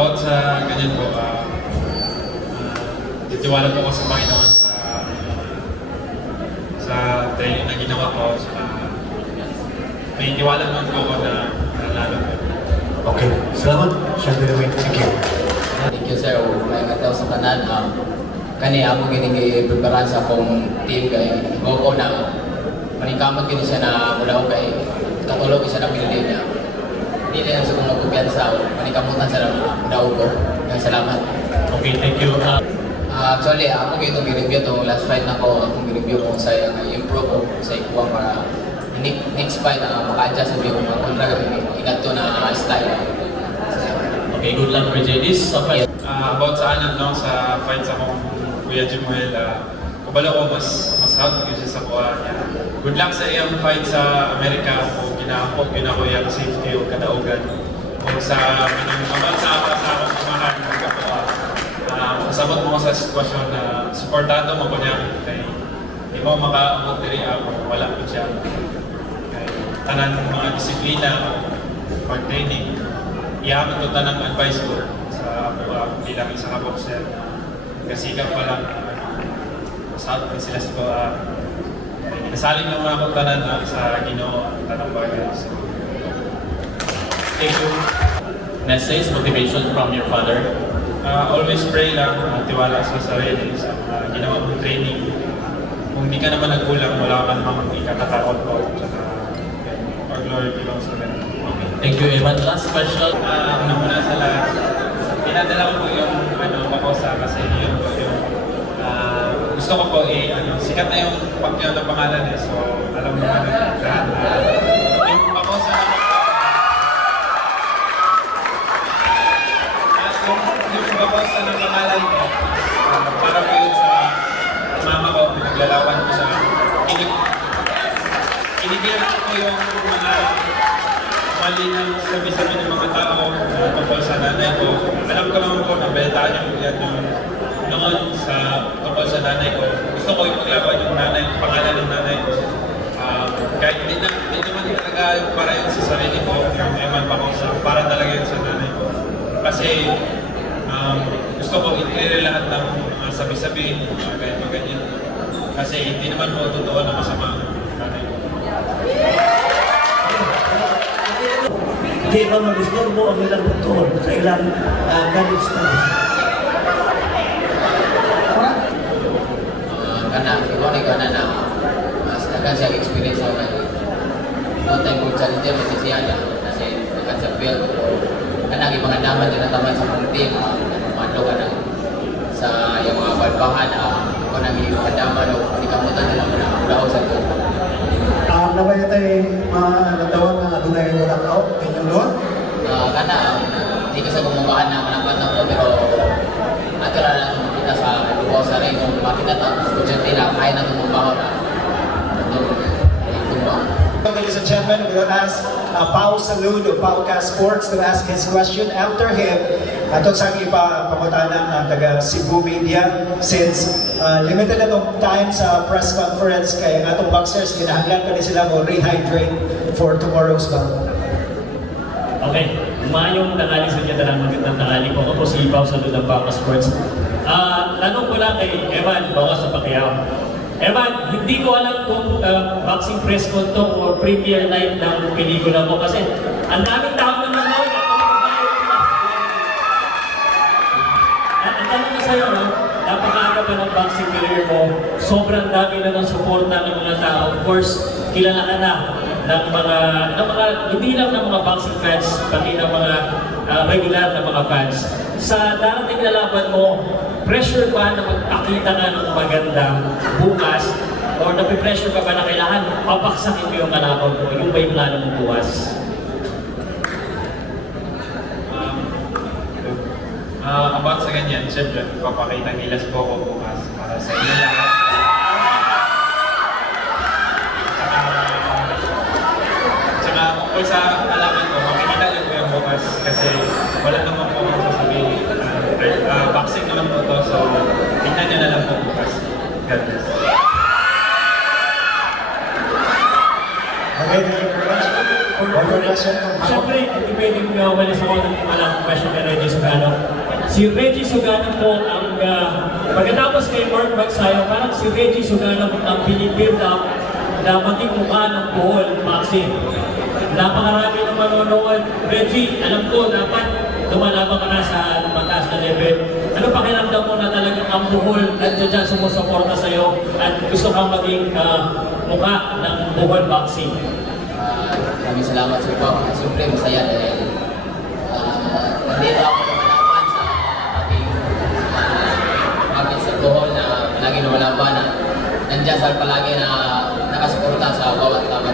About sa ganyan po, titiwala po ko sa Panginoon sa training na ginawa ko. May tiwala naman po ako na nanalo po. Okay, salamat. Thank you. Thank you, sir. May kataw sa kanan. Kani ako gini-prepare sa akong team kay Gogo na maningkamot gini siya na mula ko kay katulog siya na pinili niya. Hindi na sa kong magkumpiyansa. Maningkamutan siya na mula ko. Kaya salamat. Okay, thank you. Actually, ako gito gi-review itong last fight na ko. Akong gi-review kung sa improve ko sa ikuha para next fight na maka-adjust sa yung mga kontra kami. Ingat to na style. Okay, good luck for This About sa anak, no, sa fight sa akong Kuya Jimuel, kabalo ko mas hard ko siya sa kuha niya. Good luck sa iyang fight sa Amerika kung ginahapok, ginakuyang safety o kadaugan. Kung sa mga sa akong kumahan, kasabot mo ko sa sitwasyon na supportado mo ko niya kay hindi mo makaamot diri ako wala ko siya. Tanan mga disiplina, pag-training, iyaman ko tanang advice ko sa bilang isang boxer. Kasigap pa lang, masaot sila sa nasaling naman ako tanan sa Ginoo tanang bagay. Thank you. Message, motivation from your father? Always pray lang, tiwala sa sarili, sa ginawa mong training. Kung hindi ka naman nagkulang, wala ka namang ikakatakot po. Our glory belongs to them. Okay. Thank you, Evan. Last question. Una sa lahat, pinadala ko po yung Makosa kasi yun po yung gusto ko po sikat na yung pagkaya ng pangalan so alam mo naman yung Makosa na yung Makosa ng pangalan ko para po yun sa mama ko, pinaglalawan ko siya. Kinigilan ko po yung mga mali ng sabi-sabi ng mga tao tungkol sa nanay ko. Alam ko naman po na balitaan yung yan yung noon sa tungkol sa nanay ko. Gusto ko yung maglaban yung nanay, yung pangalan ng nanay ko. Kahit hindi naman talaga yung para yun sa sarili ko, yung Eman Makosa, para talaga yun sa nanay ko. Kasi gusto ko i-clear lahat ng mga sabi-sabi, mga ganyan. Kasi hindi naman po totoo na masama ang nanay ko. Hindi ba mag-store mo ang ilang doktor sa ilang college studies? Ikaw na mas agad siya experience ako kayo. Noong time kong challenger, masisiya niya kasi agad sa field. Kanang mga naman din nataman sa mong team, kumando ka na sa yung mga balbahan, ako nang mga naman o hindi ka mutan nila na mulaw sa ito. Nabaya tayo natawag na dunay mo na tao, inyong doon? Hindi ko sa gumabahan na manapat na ko, pero natural na kita sa lugaw sa rin, kung makita ito, kung nila, kaya na tumumbaho na. Ladies and gentlemen, we'll ask Pao Salud of Paucas Sports to ask his question. After him, atong sa ipapamutanan ng taga Cebu Media since limited na itong time sa press conference kay atong boxers, kinahanglan pa rin sila mo rehydrate for tomorrow's bout. Okay, umayong tangali sa inyo na magandang tangali po. Ako po si Pao Salud ng Paucas Sports. Tanong ko lang kay Evan, bawas sa Pacquiao. Evan, hindi ko alam kung boxing press con to or premiere night ng pelikula mo kasi ang daming tao na nanonood at pagbabayad nila. Ang tanong ko sa'yo, no? Napakaaga pa ng boxing career mo, sobrang dami na ng suporta ng mga tao. Of course, kilala ka na ng mga hindi lang ng mga boxing fans, pati ng mga regular na mga fans. Sa darating na laban mo, pressure ba na magpakita ka ng maganda bukas? Or napipressure ka ba na kailangan pabaksakin mo yung kalaban mo? Yung ba yung plano mo bukas? About sa ganyan, siyempre, papakita nila po ako bukas para sa inyo lahat. Tsaka, kung sa alaman ko, makikita nyo po yung bukas kasi wala naman po akong sasabihin. Boxing naman po ito, so tingnan nyo na lang po bukas. God bless. Okay, thank you very much. For One more question from Pao. Siyempre, hindi pwedeng walis ako ng walang question kay Reggie Sugano. Si Reggie Sugano po ang, pagkatapos kay Mark Magsayo, parang si Reggie Sugano ang pinibuild up na maging mukha ng Bohol Boxing. Napakarami ng manonood. Reggie, alam ko, dapat lumalaban ka na sa mataas na level. Ano pakiramdam mo na talagang ang Bohol nandiyan dyan sumusuporta sa'yo at gusto kang maging mukha ng Bohol Boxing? Maraming salamat sa po. Siyempre, masaya dahil nandito ako lumalaban sa aking sa Bohol na palagi lumalaban na nandiyan sa palagi na nakasuporta sa bawat laban